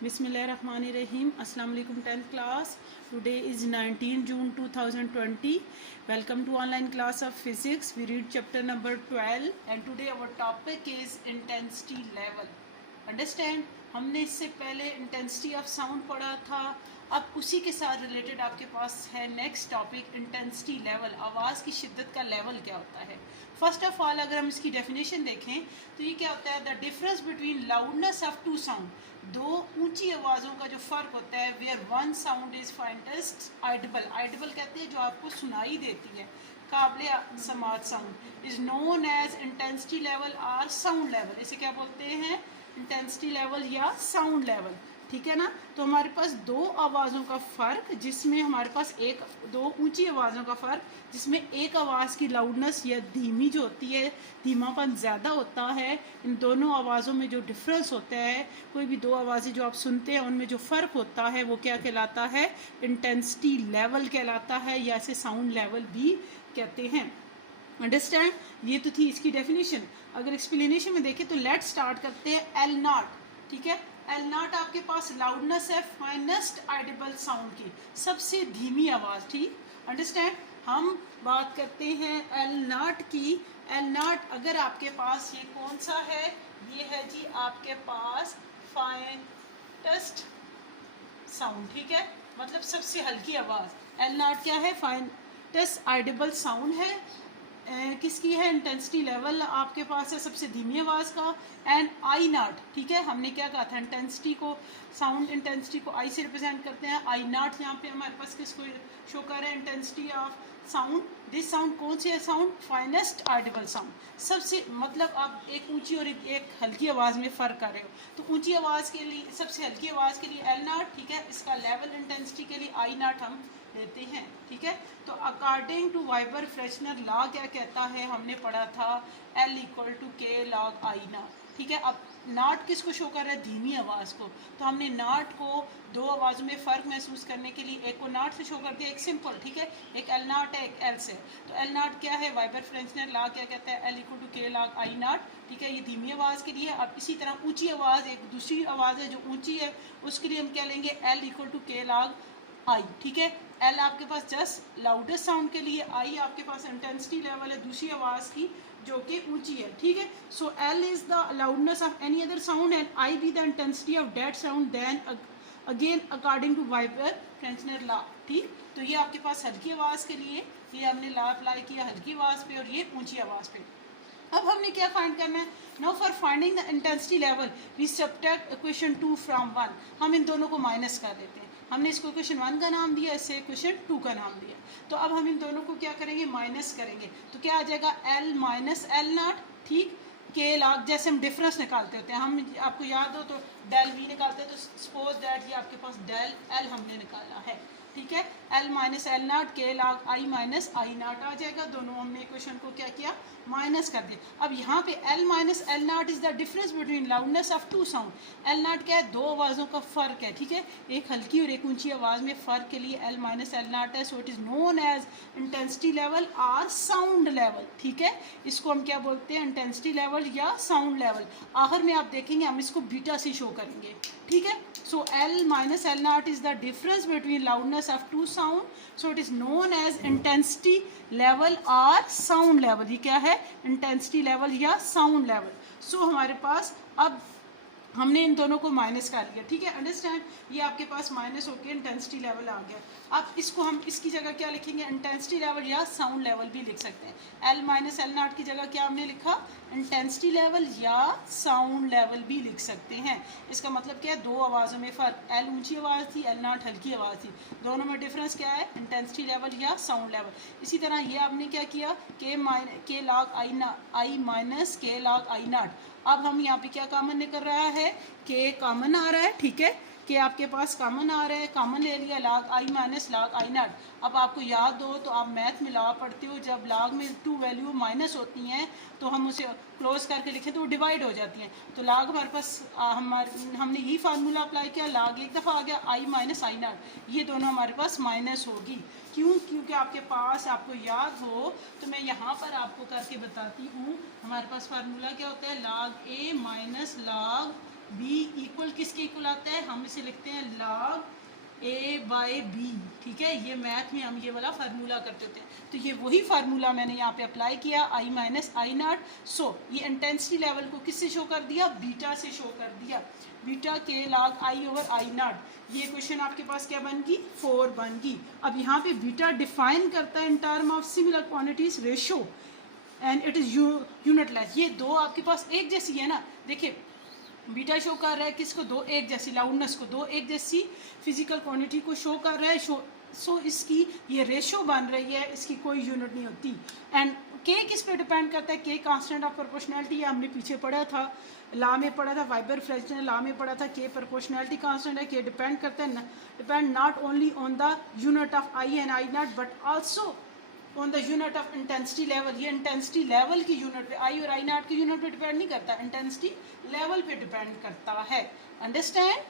Bismillahirrahmanirrahim. Assalamu alaikum 10th class. Today is 19 June 2020. Welcome to online class of physics. We read chapter number 12 and today our topic is intensity level. Understand? हमने इससे पहले intensity of sound पढ़ा था. अब उसी के साथ related आपके पास है नेक्स्ट टॉपिक इंटेंसिटी लेवल. आवाज़ की शिद्दत का लेवल क्या होता है. फर्स्ट ऑफ ऑल अगर हम इसकी डेफिनेशन देखें तो ये क्या होता है. The difference between loudness of two sound, दो ऊंची आवाज़ों का जो फ़र्क होता है. Where one sound is finest audible, audible कहते हैं जो आपको सुनाई देती है, काबिल समात sound, is known as intensity level और साउंड लेवल. इसे क्या बोलते हैं, इंटेंसिटी लेवल या साउंड लेवल. ठीक है ना. तो हमारे पास दो आवाज़ों का फ़र्क, जिसमें हमारे पास दो ऊंची आवाज़ों का फ़र्क, जिसमें एक आवाज़ की लाउडनेस या धीमी जो होती है, धीमापन ज़्यादा होता है. इन दोनों आवाज़ों में जो डिफरेंस होता है, कोई भी दो आवाज़ें जो आप सुनते हैं उनमें जो फ़र्क होता है वो क्या कहलाता है, इंटेंसिटी लेवल कहलाता है, या इसे साउंड लेवल भी कहते हैं. अंडरस्टैंड. ये तो थी इसकी डेफिनेशन. अगर एक्सप्लेनेशन में देखें तो लेट स्टार्ट करते हैं एल नॉट. ठीक है. एल नॉट आपके पास लाउडनेस है फाइनेस्ट आइडिबल साउंड की, सबसे धीमी आवाज़. ठीक. अंडरस्टैंड. हम बात करते हैं एल नॉट की. एल नॉट अगर आपके पास ये कौन सा है, ये है जी आपके पास फाइनेस्ट साउंड. ठीक है. मतलब सबसे हल्की आवाज़. एल नॉट क्या है, फाइनेस्ट आइडिबल साउंड है. किसकी है, इंटेंसिटी लेवल आपके पास है सबसे धीमी आवाज़ का. And I naught. ठीक है. हमने क्या कहा था, इंटेंसिटी को, साउंड इंटेंसिटी को आई से रिप्रेजेंट करते हैं. आई नॉट यहाँ पे हमारे पास किसको शो कर रहे हैं, intensity of sound. This sound कौन सी है, साउंड फाइनेस्ट आइडिबल साउंड. सबसे मतलब आप एक ऊंची और एक हल्की आवाज़ में फ़र्क कर रहे हो, तो ऊंची आवाज़ के लिए, सबसे हल्की आवाज़ के लिए एल नॉट. ठीक है. इसका लेवल इंटेंसिटी के लिए आई नॉट हम लेते हैं. ठीक है. तो according to Weber Fechner law क्या कहता है, हमने पढ़ा था L equal to K log I naught. ठीक है. अब नॉट किसको शो कर रहा है, धीमी आवाज़ को. तो हमने नॉट को दो आवाज़ों में फ़र्क महसूस करने के लिए एक को नॉट से शो कर दिया, एक सिंपल. ठीक है. एक एल नॉट है, एक एल से. तो एल नॉट क्या है, वाइबर फ्रेशनर लॉ क्या कहता है, L equal to K log I naught. ठीक है. ये धीमी आवाज़ के लिए. अब इसी तरह ऊँची आवाज़, एक दूसरी आवाज़ है जो ऊँची है, उसके लिए हम क्या लेंगे, L equal to K log आई. ठीक है. एल आपके पास जस्ट लाउडेस्ट साउंड के लिए, आई आपके पास इंटेंसिटी लेवल है दूसरी आवाज़ की जो कि ऊंची है. ठीक है. So L is the loudness of any other sound and I be the intensity of that sound. Then again according to Weber Fechner law. ठीक. तो ये आपके पास हल्की आवाज़ के लिए, ये हमने लॉ अप्लाई किया हल्की आवाज़ पे, और ये ऊंची आवाज़ पे. अब हमने क्या फाइंड करना है, no for finding the intensity level we subtract equation 2 from 1. हम इन दोनों को माइनस कर देते हैं. हमने इसको इक्वेशन 1 का नाम दिया, इससे इक्वेशन 2 का नाम दिया. तो अब हम इन दोनों को क्या करेंगे, माइनस करेंगे. तो क्या आ जाएगा, L माइनस एल नॉट. ठीक. के लॉग, जैसे हम डिफरेंस निकालते होते हैं, हम आपको याद हो तो डेल वी निकालते हैं, तो सपोज दैट ये आपके पास डेल एल हमने निकाला है. ठीक है. L minus L not K log I minus I not आ जाएगा. दोनों हमने इक्वेशन को क्या किया, माइनस कर दिया. अब यहाँ पे L minus L naught is the difference between loudness of two sound. L naught क्या है, दो आवाज़ों का फ़र्क है. ठीक है. एक हल्की और एक ऊंची आवाज़ में फ़र्क के लिए L माइनस एल नॉट है. So it is known as intensity level और साउंड लेवल. ठीक है. इसको हम क्या बोलते हैं, इंटेंसिटी लेवल या साउंड लेवल. आखिर में आप देखेंगे हम इसको बीटा से शो करेंगे. ठीक है. So L minus L naught is the difference between loudness of two sound. So it is known as intensity level और साउंड लेवल. ये क्या है, इंटेंसिटी लेवल या साउंड लेवल. सो हमारे पास अब हमने इन दोनों को माइनस कर लिया. ठीक है. अंडरस्टैंड. ये आपके पास माइनस होकर इंटेंसिटी लेवल आ गया. अब इसको हम इसकी जगह क्या लिखेंगे, इंटेंसिटी लेवल या साउंड लेवल भी लिख सकते हैं. L माइनस एल नॉट की जगह क्या हमने लिखा, इंटेंसिटी लेवल या साउंड लेवल भी लिख सकते हैं. इसका मतलब क्या है, दो आवाज़ों में फ़र्क. L ऊंची आवाज़ थी, एल नॉट हल्की आवाज़ थी. दोनों में डिफरेंस क्या है, इंटेंसिटी लेवल या साउंड लेवल. इसी तरह ये आपने क्या किया, के लॉग आई माइनस के लॉग आई नॉट. अब हम यहाँ पे क्या कॉमन निकल रहा है, के कॉमन आ रहा है. ठीक है. कि आपके पास कॉमन आ रहा है, कॉमन ले लिया, log I minus log I not. अब आपको याद हो तो आप मैथ में लॉ पढ़ते हो, जब लॉग में टू वैल्यू माइनस होती हैं तो हम उसे क्लोज करके लिखें तो वो डिवाइड हो जाती हैं. तो लॉग हमारे पास हमने यही फार्मूला अप्लाई किया, लॉग एक दफ़ा आ गया आई माइनस आई नॉट. ये दोनों हमारे पास माइनस होगी. क्यों, क्योंकि आपके पास, आपको याद हो तो मैं यहाँ पर आपको करके बताती हूँ. हमारे पास फार्मूला क्या होता है, लॉग ए माइनस लॉग बी इक्वल किसके इक्वल आता है, हम इसे लिखते हैं log A/B, ठीक है। ये मैथ में हम ये वाला फार्मूला करते होते हैं, तो ये वही फार्मूला मैंने यहाँ पे अप्लाई किया, I माइनस आई नॉट। सो ये इंटेंसिटी लेवल को किससे शो कर दिया, बीटा से शो कर दिया, बीटा के log I/I0। ये क्वेश्चन आपके पास क्या बन गई, 4 बन गई। अब यहाँ पे बीटा डिफाइन करता है in term of similar quantities ratio and it is unitless. ये दो आपके पास एक जैसी है ना, देखिए बीटा शो कर रहा है किसको, दो एक जैसी, लाउडनेस को दो एक जैसी फिजिकल क्वांटिटी को शो कर रहा है। सो इसकी ये रेशो बन रही है, इसकी कोई यूनिट नहीं होती। एंड के किस पे डिपेंड करता है, के कांस्टेंट ऑफ प्रोपोर्शनैलिटी है, हमने पीछे पढ़ा था, लॉ में पढ़ा था, वाइबर फ्रेजनल लॉ में पढ़ा था, के प्रोपोर्शनैलिटी कांस्टेंट है, के डिपेंड करता है, depend not only on the unit of I and I not but also on the unit of intensity level. ये इंटेंसिटी लेवल की यूनिट पे, आई और आई नॉट की यूनिट पे डिपेंड नहीं करता, इंटेंसिटी लेवल पे डिपेंड करता है। अंडरस्टैंड।